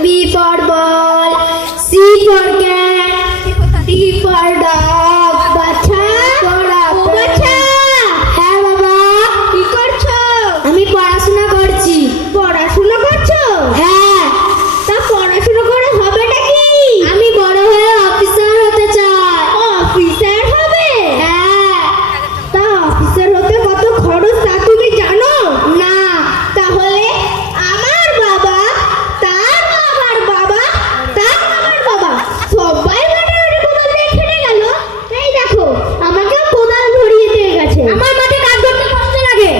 B for ball, C for cat, D for dog. বাচ্চা ও বাচ্চা, হ্যাঁ বাবা কি করছো? আমি পড়াশোনা করছি। পড়াশোনা করছো? হ্যাঁ। তা পড়াশোনা করে হবেটা কি? আমি বড় হয়ে অফিসার হতে চাই। অফিসার হবে? হ্যাঁ। তা অফিসার হতে কত খরচ তা তুমি জানো? না। তাহলে আমার বাবা, তার বাবার বাবা, তার বাবার বাবা সবাই মাঠে কোদাল দিয়ে খেটে গেল। এই দেখো আমাকেও কোদাল ধরিয়ে দিয়ে গেছে। আমার মাঠে কাজ করতে কষ্ট লাগে।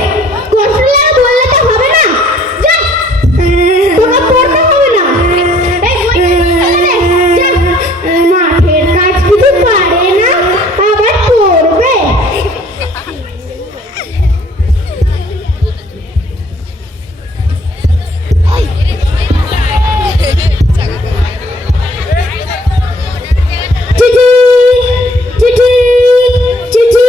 কষ্ট লাগে বললে তো হবে না। যা তোমরা পড়তে হবে না। এই যা, মাঠের কাজ কিছু পারে না আবার পড়বে। চিঠি চিঠি চিঠি।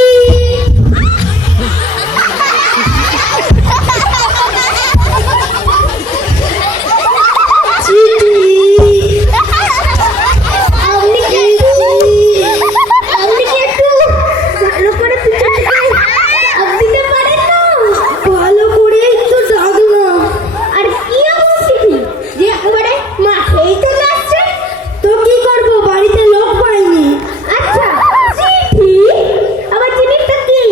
আপনি কি একটু ভালো করে আপনি পারেন না? ভালো করে একটু ডাকলাম। আর কি এমন চিঠি যে একেবারে মাঠেই তো যাচ্ছে? তো কি করবো, বাড়িতে লোক পাইনি। আচ্ছা চিঠি, আবার জিনিসটা কি?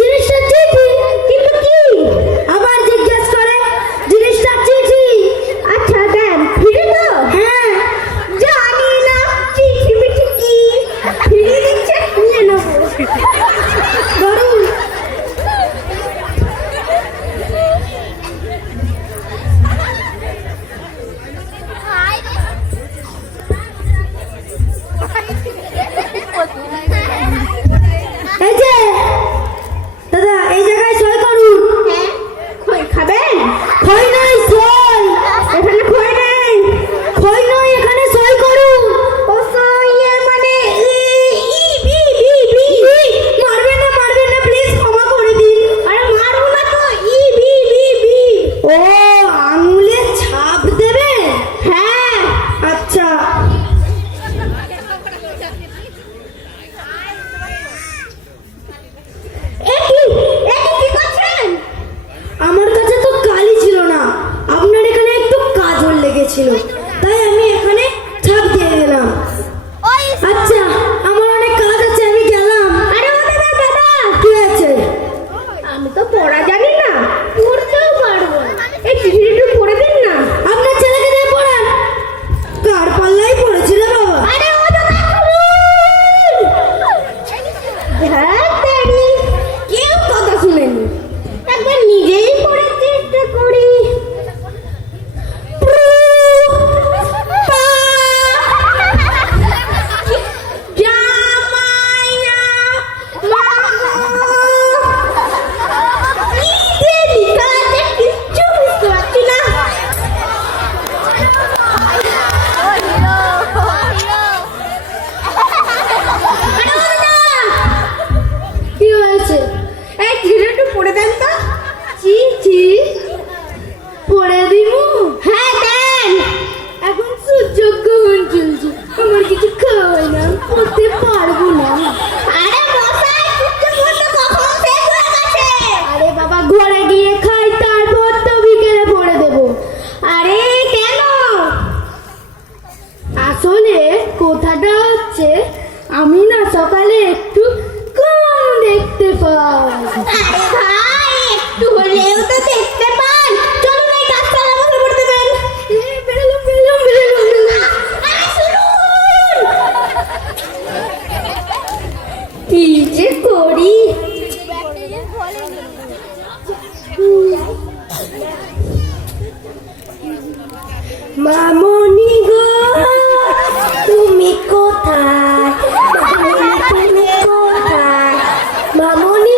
জিনিসটা চিঠি, কিন্তু কি? আবার জিজ্ঞেস করে জিনিসটা চিঠি। আচ্ছা দেন, ফিরে তো? হ্যাঁ। জানি না চিঠি মিঠি কি, ফিরে দিচ্ছে নিয়ে নেবো। ধরুন। এই যে দাদা, এই জায়গায় সই করুন। হ্যাঁ, খই খাবেন? খই নাই, সই। এখানে খই নেই। খই নয়, এখানে সই করুন। ও সই মানে মারবেন না প্লিজ, ক্ষমা করে দিন। আরে মারবো না তো, ও আঙুলে ছাপ দেবে? হ্যাঁ। আচ্ছা কি করছেন? আমার কাছে তো কালি ছিল না, আপনার এখানে একটু কাজল লেগেছিল, তাই আমি এখানে ছাপ দিয়ে দিলাম। আচ্ছা আমার অনেক কাজ আছে, আমি গেলাম। আরে ও দাদা কি আছে? আমি তো পড়া জানি না, পড়তেও পারবো না। এই চিঠিটা একটু পড়ে দিন না। আপনার ছেলেকে দিয়ে পড়ান। কার পাল্লাই পড়েছিল বাবা? আরে ও দাদা হ্যাঁ তেরি, কেউ কথা শুনেনি। একবার নিজেই পড়ার চেষ্টা করি। কি হয়েছে? এই চিঠিটা একটু পড়ে দেন তো। চিঠি পড়ে দিব? হ্যাঁ দেন। এখন সূর্যগ্রহণ চলছে, আমার কিছু খাওয়াই না, পড়তে পারবো না। আরে মশাই, সূর্যগ্রহণ কখন শেষ হয়ে গেছে? আরে বাবা ঘরে গিয়ে খাই, তারপর তো বিকেলে পড়ে দেবো। আরে কেন? আসলে কথাটা হচ্ছে আমি না সকালে একটু কম দেখতে পাই। আরে ভাই, একটু হলেও তো দেখতে পাই। চলো না গাছতলা বসে পড়তে দেন। বেরোলাম। আরে শুনুন, কি যে করি। মামনি গো তুমি কোথায়? তুমি কোথায় মামনি?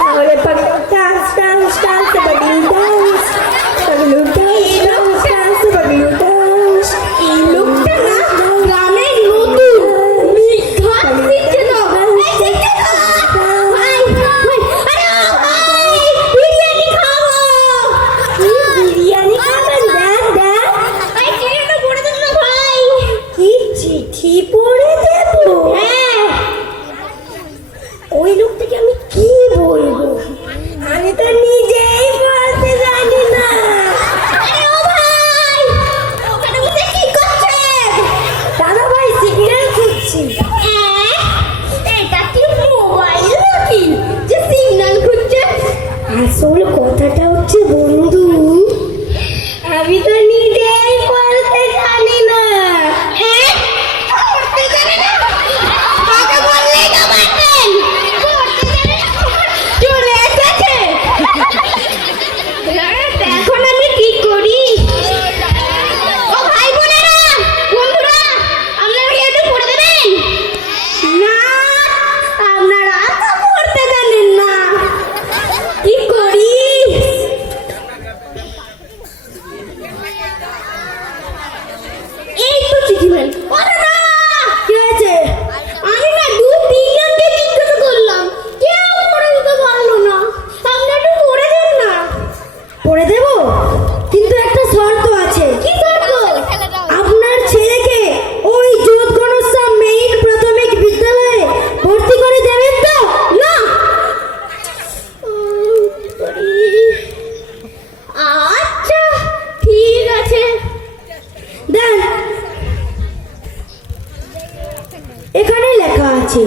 তাহলে dance dance dance Baglu dance, Baglu dance dance dance Baglu dance. এই লোকটা না গ্রামের নতুন, মিথ্যা শিখছে তো। ভাই আরে ভাই, বিরিয়ানি খাবো। বিরিয়ানি খাবেন? দেন দেন। নিজেই পড়তে জানি না। হ্যাঁ, পড়তে জানি না? আমাকে বললেই তো পারতেন। পড়তে জানি না, চলে এসেছে। এখন আমি কি করি? ও ভাই বোনেরা, বন্ধুরা, আপনারা কি একটু পড়ে দেবেন? না, আপনারা তো পড়তে জানেন না। কি করি? এই তো চিঠি ভাই। ওরে না! কি হয়েছে? আমি না 2-3 জনকে জিজ্ঞাসা করলাম, কেউ পড়ে দিতে পারলো না। আপনি একটু পড়ে দেন না। পড়ে দেব, কিন্তু একটা শর্ত আছে। কি শর্ত? আপনার ছেলেকে ওই যোধ গণেশা মেইন প্রাথমিক বিদ্যালয়ে ভর্তি করে দেবেন তো? না। আচ্ছা, ঠিক আছে, দেন। এখানে লেখা আছে